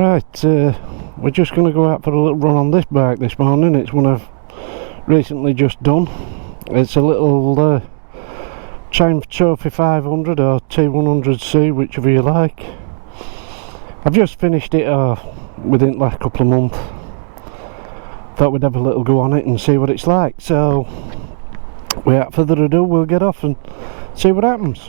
Right, we're just going to go out for a little run on this bike this morning. It's one I've recently just done. It's a little Triumph Trophy 500 or T100c, whichever you like. I've just finished it within the last couple of months. Thought we'd have a little go on it and see what it's like. So, without further ado, we'll get off and see what happens.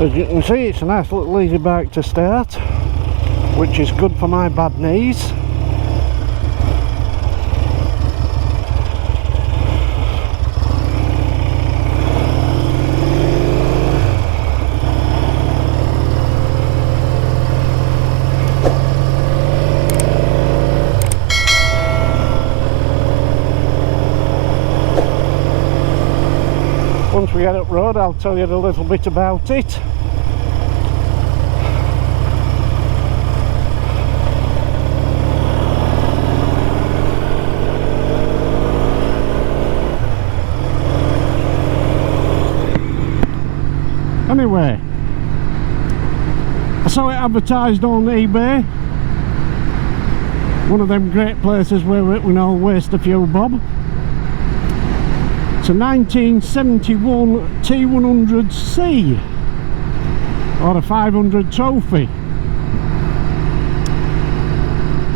As you can see, it's a nice little easy bike to start, which is good for my bad knees. Once we get up road, I'll tell you a little bit about it. Anyway, I saw it advertised on eBay, one of them great places where we can all waste a few bob. It's a 1971 T100c or a 500 trophy.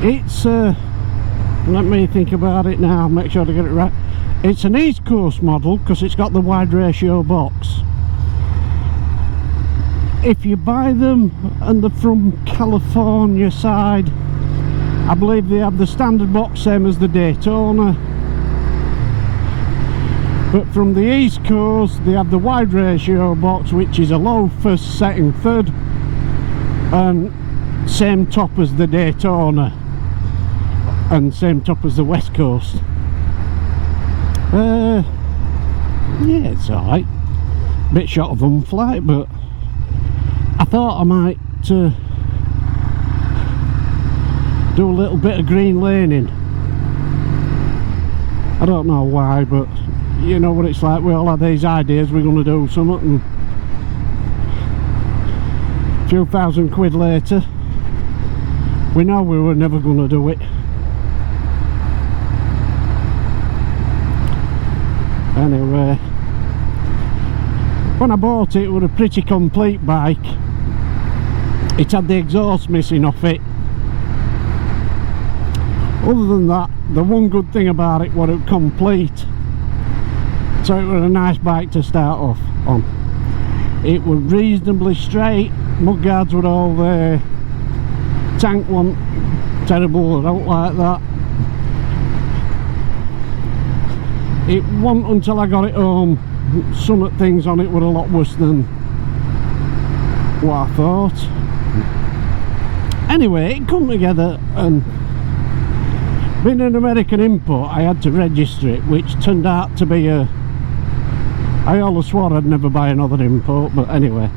It's let me think about it now, make sure to get it right. It's an East Coast model because it's got the wide ratio box. If you buy them and they're from California side, I believe they have the standard box same as the Daytona. But from the East Coast, they have the wide ratio box, which is a low first, second, third, and same top as the Daytona, and same top as the West Coast. Yeah, it's alright. Bit short of unflight, but I thought I might do a little bit of green laning. I don't know why, but you know what it's like, we all have these ideas we're going to do something, and a few £1,000 later we know we were never going to do it. Anyway, when I bought it, it was a pretty complete bike. It had the exhaust missing off it. Other than that, the one good thing about it was it was complete. So it was a nice bike to start off on. It was reasonably straight, mudguards were all there, tank wasn't terrible, I don't like that. It wasn't until I got it home, some of the things on it were a lot worse than what I thought. Anyway, it come together, and being an American import, I had to register it, which turned out to be a... I always swore I'd never buy another import, but anyway.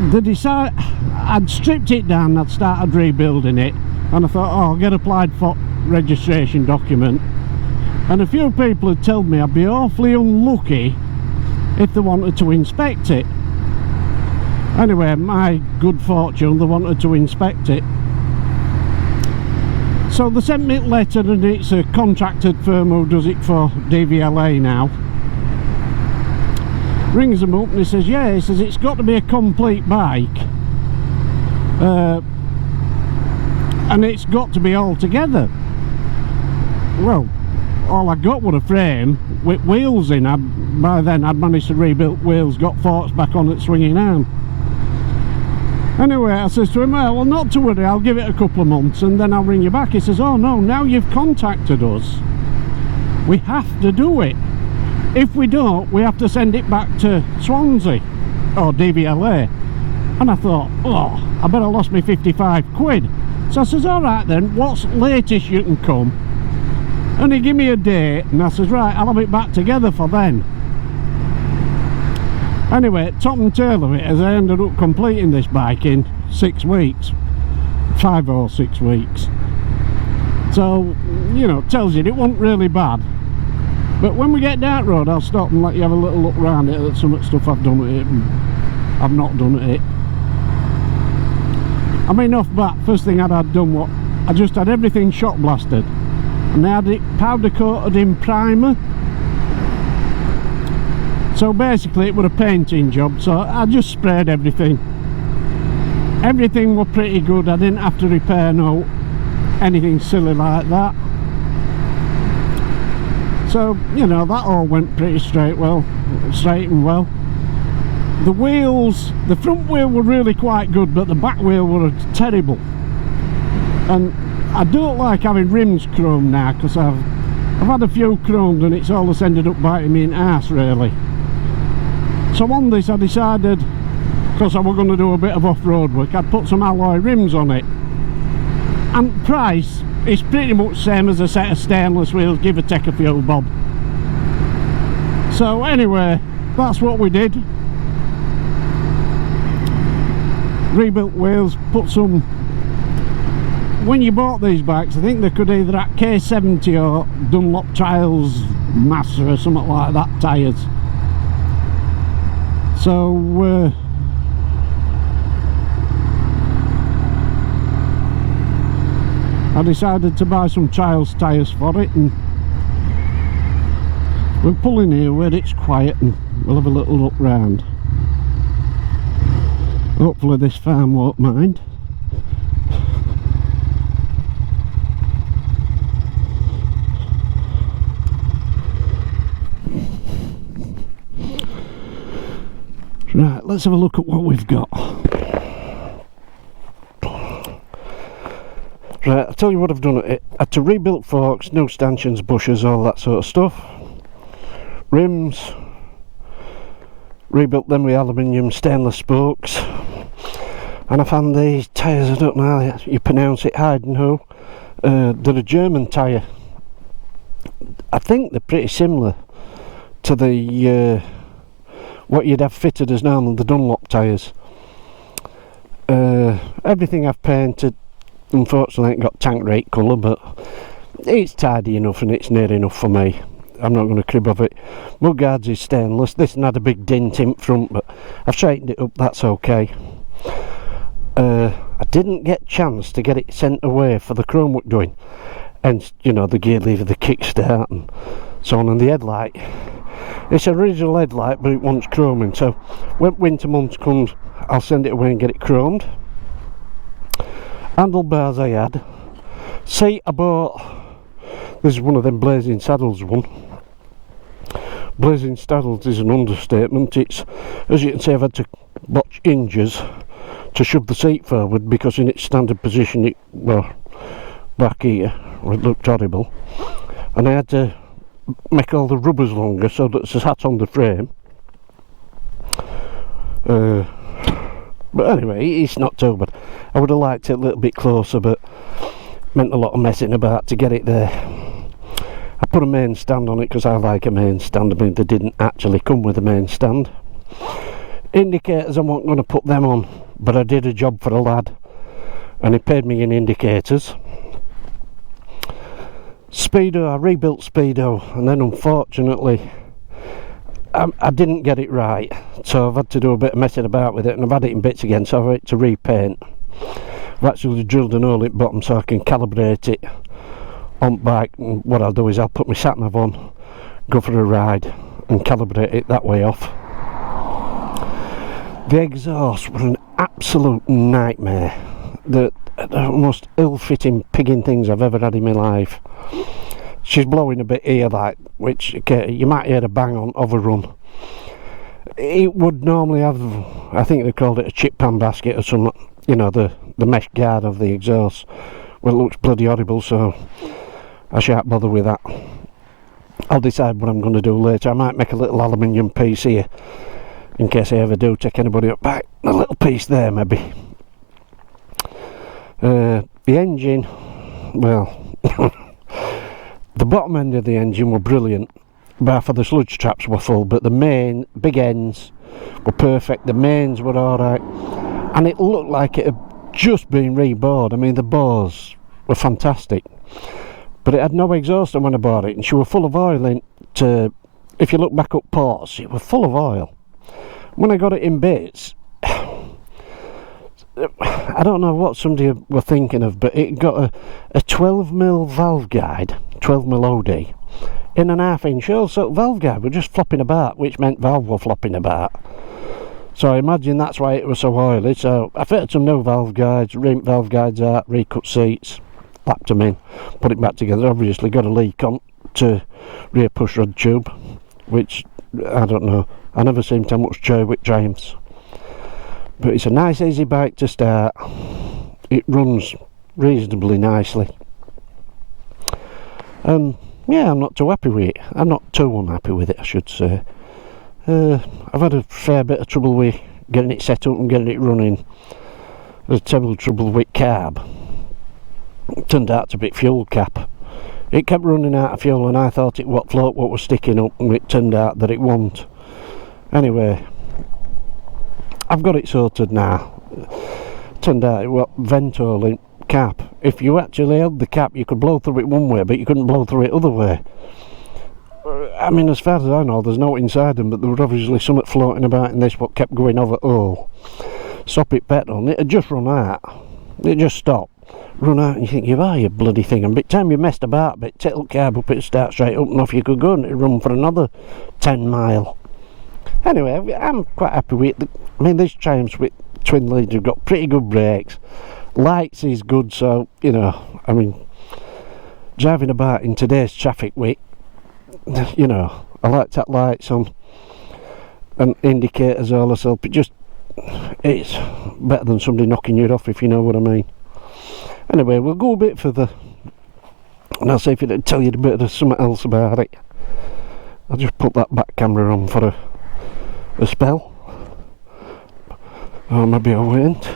I'd stripped it down, I'd started rebuilding it, and I thought, oh, I'll get applied for registration document. And a few people had told me I'd be awfully unlucky if they wanted to inspect it. Anyway, my good fortune, they wanted to inspect it. So they sent me a letter, and it's a contracted firm who does it for DVLA now. Rings them up and he says, yeah, he says it's got to be a complete bike, and it's got to be all together. Well, all I got was a frame with wheels in. By then I'd managed to rebuild wheels, got forks back on it, swinging arm. Anyway, I says to him, well, not to worry, I'll give it a couple of months and then I'll ring you back. He says, oh no, now you've contacted us, we have to do it. If we don't, we have to send it back to Swansea or DVLA. And I thought, oh, I bet I lost me 55 quid. So I says, alright then, what's latest you can come? And he gave me a date, and I says, right, I'll have it back together for then. Anyway, top and tail of it is I ended up completing this bike in 6 weeks. 5 or 6 weeks. So, you know, tells you it wasn't really bad. But when we get down the road, I'll stop and let you have a little look round it at some of the stuff I've done with it and I've not done with it. I mean, off bat, first thing I'd had done, what I just had everything shot blasted, and I had it powder coated in primer. So basically it was a painting job, so I just sprayed everything. Everything was pretty good. I didn't have to repair anything silly like that. So, you know, that all went pretty straight and well. The wheels, the front wheel were really quite good, but the back wheel were terrible. And I don't like having rims chromed now, because I've had a few chromed and it's always ended up biting me in the arse, really. So on this I decided, because I was going to do a bit of off-road work, I'd put some alloy rims on it. And price is pretty much same as a set of stainless wheels, give or take a few bob. So anyway, that's what we did. Rebuilt wheels, put some... When you bought these bikes, I think they could either have K70 or Dunlop Trials Master or something like that tyres. So I decided to buy some Trials tyres for it, and we're pulling here where it's quiet and we'll have a little look round. Hopefully this farm won't mind. Right, let's have a look at what we've got. Right, I'll tell you what I've done at it. I had to rebuild forks, new stanchions, bushes, all that sort of stuff. Rims, rebuilt them with aluminium stainless spokes. And I found these tyres, I don't know how you pronounce it, Heidenho. They're a German tyre. I think they're pretty similar to the what you'd have fitted as normal, the Dunlop tyres. Everything I've painted, unfortunately, ain't got tank rate colour, but it's tidy enough and it's near enough for me. I'm not going to crib of it. Mudguards is stainless. This one had a big dent in front, but I've straightened it up, that's okay. I didn't get a chance to get it sent away for the chrome work doing, and you know, the gear lever, the kickstart and so on, and the headlight. It's an original headlight, but it wants chroming, so when winter months comes I'll send it away and get it chromed. Handlebars I had. Seat I bought, this is one of them Blazing Saddles one. Blazing Saddles is an understatement. It's, as you can see, I've had to botch hinges to shove the seat forward, because in its standard position it, well, back here, it looked horrible, and I had to make all the rubbers longer so that it's sat on the frame. But anyway, it's not too bad. I would have liked it a little bit closer, but meant a lot of messing about to get it there. I put a main stand on it because I like a main stand. I mean, they didn't actually come with a main stand. Indicators, I wasn't going to put them on, but I did a job for a lad and he paid me in indicators. Speedo, I rebuilt Speedo, and then unfortunately I didn't get it right, so I've had to do a bit of messing about with it, and I've had it in bits again, so I've had to repaint. I've actually drilled an hole at the bottom so I can calibrate it on bike, and what I'll do is I'll put my sat nav on, go for a ride and calibrate it that way off. The exhaust were an absolute nightmare. The most ill-fitting pigging things I've ever had in my life. She's blowing a bit here, like, which, okay, you might hear a bang on overrun. It would normally have, I think they called it a chip pan basket or something, you know, the mesh guard of the exhaust. Well, it looks bloody horrible, so I shan't bother with that. I'll decide what I'm going to do later. I might make a little aluminium piece here, in case I ever do take anybody up back. A little piece there, maybe. The engine, well, the bottom end of the engine were brilliant, bar for the sludge traps were full, but the main big ends were perfect. The mains were alright, and it looked like it had just been rebored. I mean, the bores were fantastic. but it had no exhauster when I bought it, and she was full of oil in to, if you look back up ports, it was full of oil. When I got it in bits, I don't know what somebody were thinking of, but it got a 12mm valve guide, 12mm OD, in an 1/2 inch hole, so valve guide were just flopping about, which meant valve were flopping about. So I imagine that's why it was so oily. So I fitted some new valve guides, ripped valve guides out, recut seats, lapped them in, put it back together. Obviously got a leak on to rear push rod tube, which I don't know, I never seem to have much joy with Triumphs. But it's a nice easy bike to start. It runs reasonably nicely. Yeah, I'm not too happy with it. I'm not too unhappy with it, I should say. I've had a fair bit of trouble with getting it set up and getting it running. There's terrible trouble with carb. It turned out to be fuel cap. It kept running out of fuel, and I thought it what float what was sticking up, and it turned out that it wasn't. Anyway, I've got it sorted now. Turned out it was vent hole in cap. If you actually held the cap, you could blow through it one way, but you couldn't blow through it other way. I mean, as far as I know, there's no inside them, but there was obviously something floating about in this what kept going over all. Soppit petrol, and it had just run out. It just stopped. Run out, and you think, you bloody thing. And by the time you messed about a bit, tilt the carb up, it'd start straight up, and off you could go, and it'd run for another 10 mile. Anyway, I'm quite happy with it. I mean, these Triumphs with twin leads have got pretty good brakes. Lights is good, so, you know, I mean, driving about in today's traffic week, you know, I like to have lights on and indicators all this help. It's better than somebody knocking you off, if you know what I mean. Anyway, we'll go a bit further and I'll see if it'll tell you a bit of something else about it. I'll just put that back camera on for a spell. Or maybe I won't.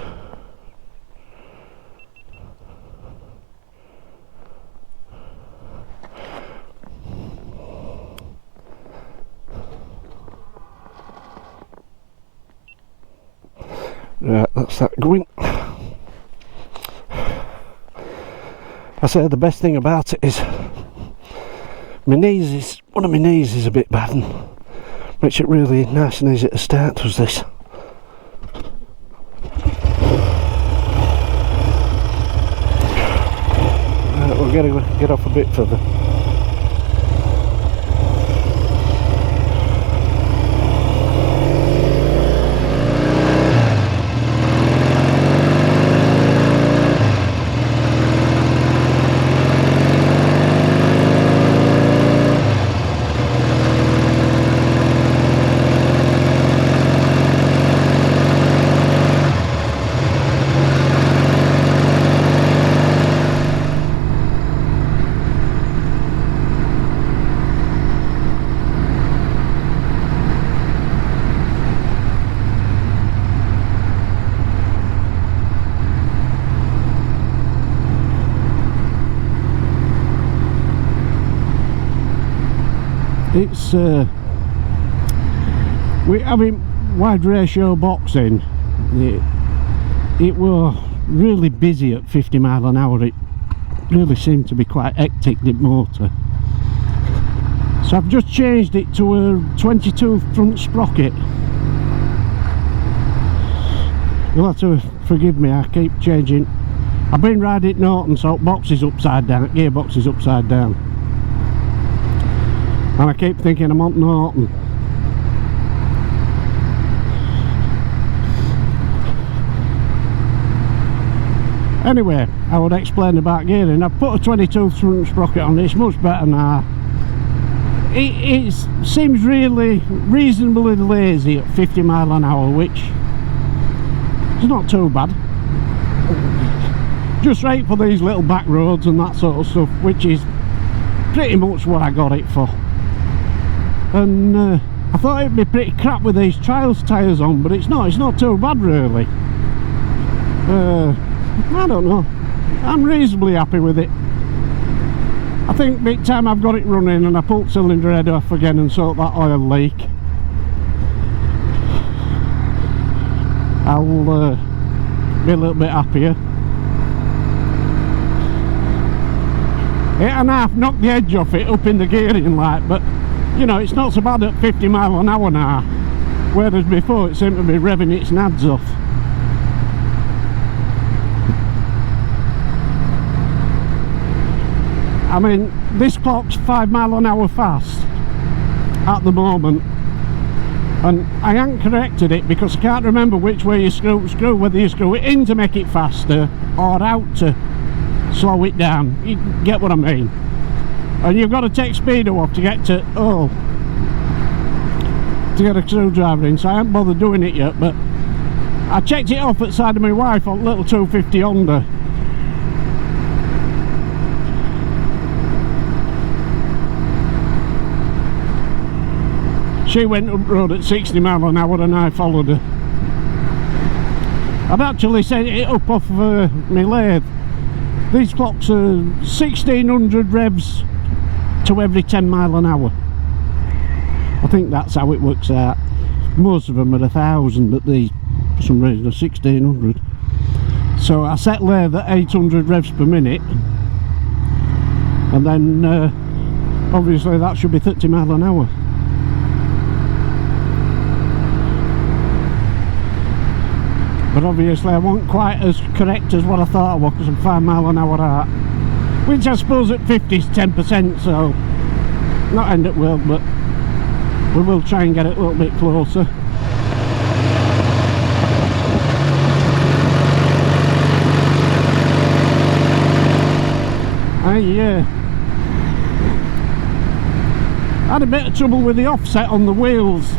Right, that's that going. I say the best thing about it is one of my knees is a bit bad, and makes it really nice and easy to start, does this. Right, we'll get off a bit further. It's we having wide ratio boxing. It was really busy at 50 mile an hour. It really seemed to be quite hectic, the motor. So I've just changed it to a 22 front sprocket. You'll have to forgive me, I keep changing. I've been riding Norton, so box is upside down, gearbox is upside down. And I keep thinking I'm on Norton. Anyway, I would explain about gearing. I've put a 22 front sprocket on, it's much better now. It seems really reasonably lazy at 50 mile an hour, which is not too bad. Just right for these little back roads and that sort of stuff, which is pretty much what I got it for. And I thought it'd be pretty crap with these trials tyres on, but it's not too bad really. I don't know, I'm reasonably happy with it. I think by the time I've got it running and I pull the cylinder head off again and sort that oil leak, I'll be a little bit happier. It and half knocked the edge off it up in the gearing light, but you know, it's not so bad at 50 mile an hour now, whereas before it seemed to be revving its nads off. I mean, this clock's 5 mile an hour fast at the moment, and I haven't corrected it because I can't remember which way you screw, whether you screw it in to make it faster or out to slow it down. You get what I mean? And you've got to take speedo off to get to get a screwdriver in, so I haven't bothered doing it yet, but I checked it off at the side of my wife on little 250 Honda. She went up road at 60 mile an hour and I followed her. I'd actually set it up off my lathe. These clocks are 1600 revs to every 10 mile an hour. I think that's how it works out. Most of them are 1000, but these for some reason are 1600. So I set lathe at 800 revs per minute, and then obviously that should be 30 mile an hour. But obviously I wasn't quite as correct as what I thought I was, because I'm 5 mile an hour out, which I suppose at 50 is 10%, so not end up well, but we will try and get it a little bit closer. I had a bit of trouble with the offset on the wheels.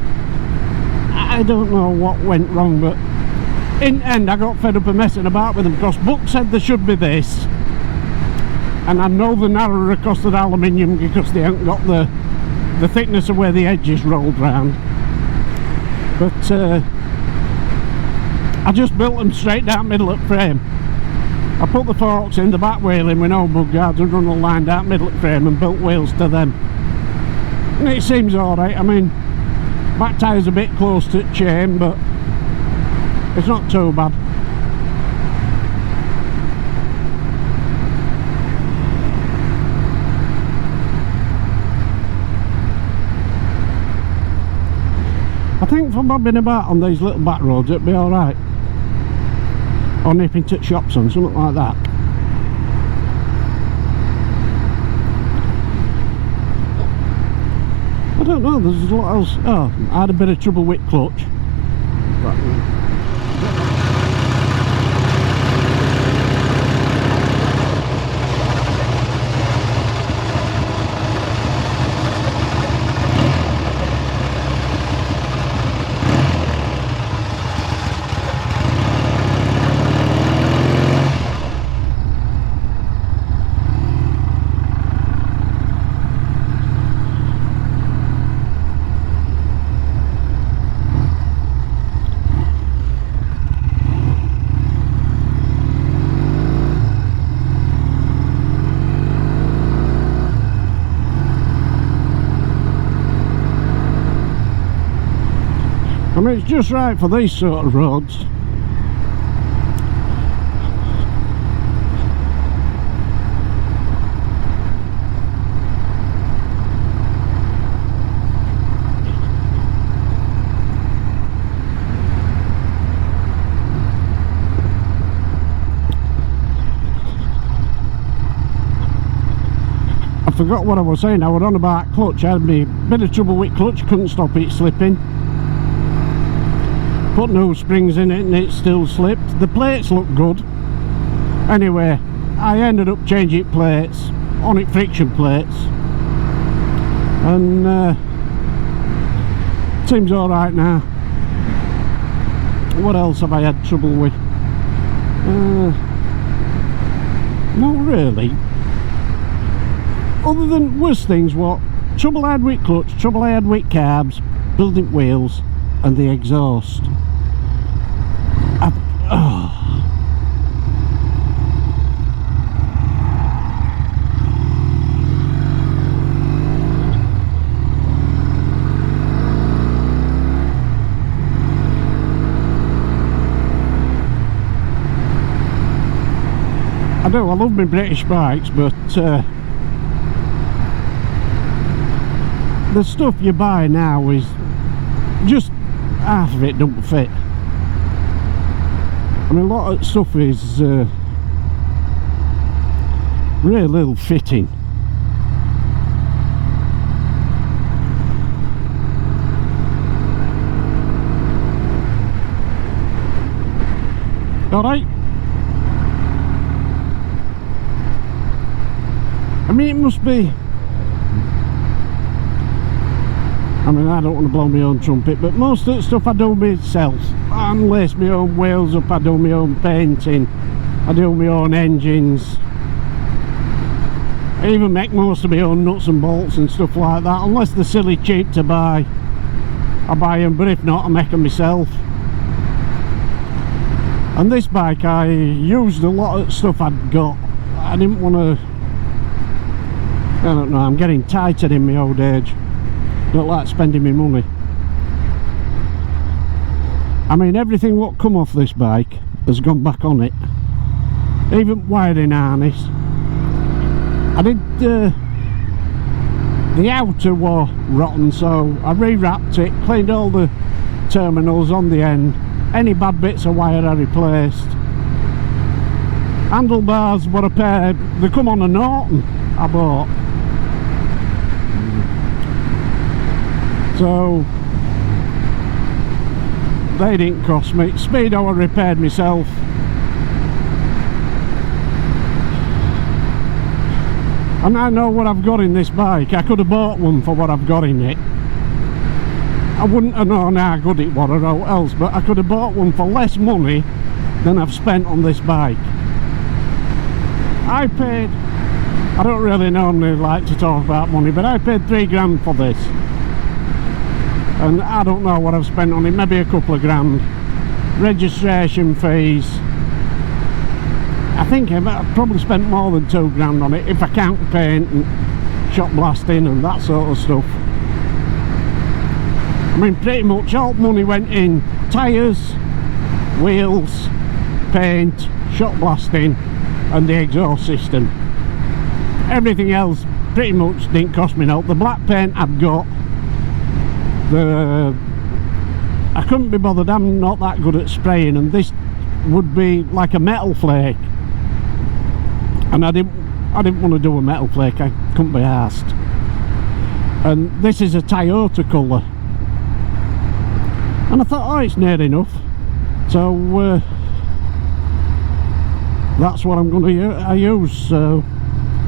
I don't know what went wrong, but in the end I got fed up of messing about with them, because book said there should be this, and I know they're narrower across the aluminium because they haven't got the thickness of where the edge is rolled round. But I just built them straight down middle of frame. I put the forks in the back wheel in with no mud guards and run a line down middle of frame and built wheels to them, and it seems alright. I mean, back tyre's a bit close to the chain, but it's not too bad. I think for bobbing about on these little back roads it'd be alright. Or nipping to shops on, something like that. I don't know, there's a lot else. Oh, I had a bit of trouble with clutch. I mean, it's just right for these sort of roads. I forgot what I was saying. I was on about clutch. I had a bit of trouble with clutch, couldn't stop it slipping. Put new springs in it and it still slipped. The plates look good. Anyway, I ended up changing plates, on it friction plates, and seems alright now. What else have I had trouble with? Not really. Other than worse things, what trouble I had with clutch, trouble I had with carbs, building wheels, and the exhaust. I do, I love my British bikes, but the stuff you buy now is just half of it don't fit. I mean, a lot of stuff is really ill fitting. Alright. I mean, it must be, I mean, I don't want to blow my own trumpet, but most of the stuff I do myself. I lace my own wheels up, I do my own painting, I do my own engines. I even make most of my own nuts and bolts and stuff like that. Unless they're silly cheap to buy, I buy them, but if not, I make them myself. And this bike, I used a lot of stuff I'd got. I didn't want to, I don't know, I'm getting tighter in my old age. Don't like spending my money. I mean, everything what come off this bike has gone back on it. Even wiring harness. I did, the outer was rotten, so I rewrapped it, cleaned all the terminals on the end. Any bad bits of wire I replaced. Handlebars were a pair, they come on a Norton I bought. So they didn't cost me. Speedo I repaired myself. And I know what I've got in this bike. I could have bought one for what I've got in it. I wouldn't have known how good it was or else, but I could have bought one for less money than I've spent on this bike. I paid, I don't really normally like to talk about money, but I paid £3 for this. And I don't know what I've spent on it, maybe a couple of grand. Registration fees. I think I've probably spent more than £2 on it if I count paint and shot blasting and that sort of stuff. I mean, pretty much all money went in tyres, wheels, paint, shot blasting and the exhaust system. Everything else pretty much didn't cost me no. The black paint I've got, I couldn't be bothered, I'm not that good at spraying, and this would be like a metal flake, and I didn't want to do a metal flake, I couldn't be arsed. And this is a Toyota colour, and I thought, oh, it's near enough, so that's what I'm going to use. So,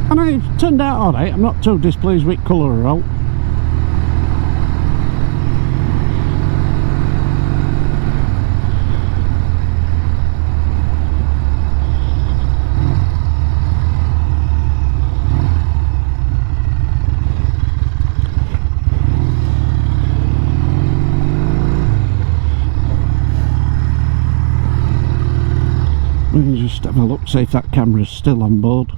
and it turned out alright. I'm not too displeased with colour at all. We can just have a look, see if that camera's still on board.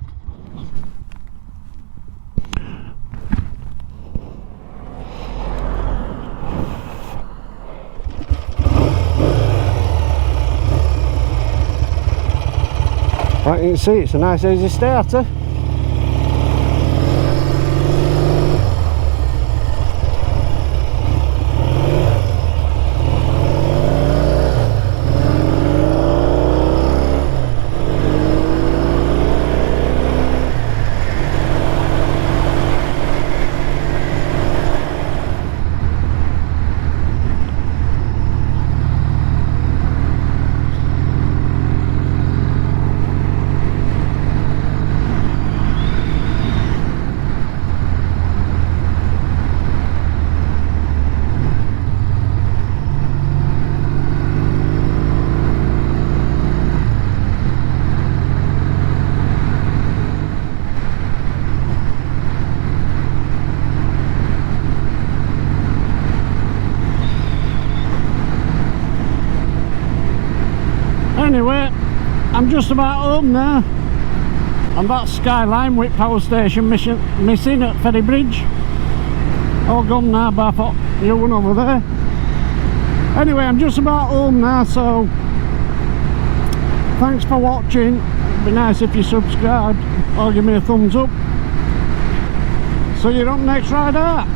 Right, you can see it's a nice easy starter. Anyway, I'm just about home now, and that skyline with power station missing at Ferry Bridge, all gone now, but I thought new one over there. Anyway, I'm just about home now, so thanks for watching. It'd be nice if you subscribed or give me a thumbs up. See you on next ride out.